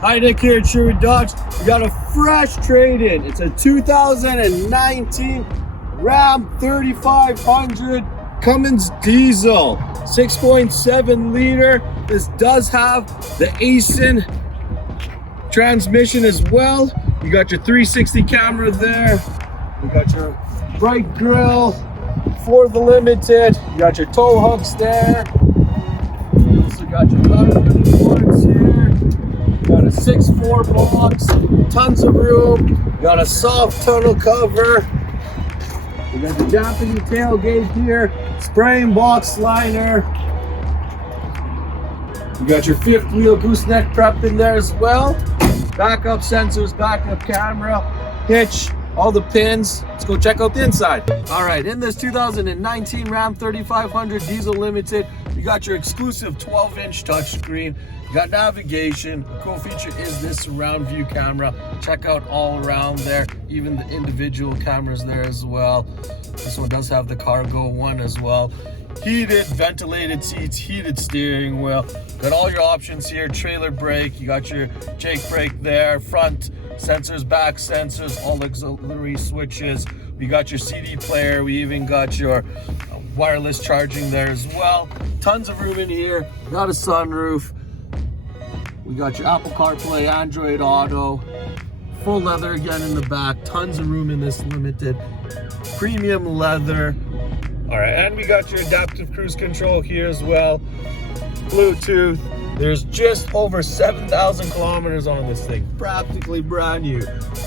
Hi, Nick here at Sherwood Dodge. We got a fresh trade-in. It's a 2019 Ram 3500 Cummins diesel, 6.7 liter. This does have the Aisin transmission as well. You got your 360 camera there. You got your bright grille for the Limited. You got your tow hooks there. You also got your cover boards here. You got a 6.4 box, tons of room. You got a soft tunnel cover. You got the Japanese tailgate here, spraying box liner. You got your fifth wheel gooseneck prep in there as well. Backup sensors, backup camera, hitch, all the pins. Let's go check out the inside. All right, in this 2019 Ram 3500 Diesel Limited, you got your exclusive 12-inch touchscreen. You got navigation. A cool feature is this surround view camera. Check out all around there, even the individual cameras there as well. This one does have the cargo one as well. Heated, ventilated seats, heated steering wheel. Got all your options here. Trailer brake, you got your Jake brake there, front sensors, back sensors, all auxiliary switches. We got your CD player. We even got your wireless charging there as well. Tons of room in here. Got a sunroof. We got your Apple CarPlay, Android Auto, full leather again in the back. Tons of room in this Limited. Premium leather. All right, and we got your adaptive cruise control here as well. Bluetooth. There's just over 7,000 kilometers on this thing. Practically brand new.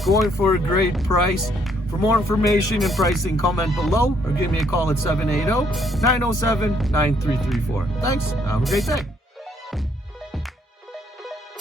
Going for a great price. For more information and pricing, comment below or give me a call at 780-907-9334. Thanks. Have a great day.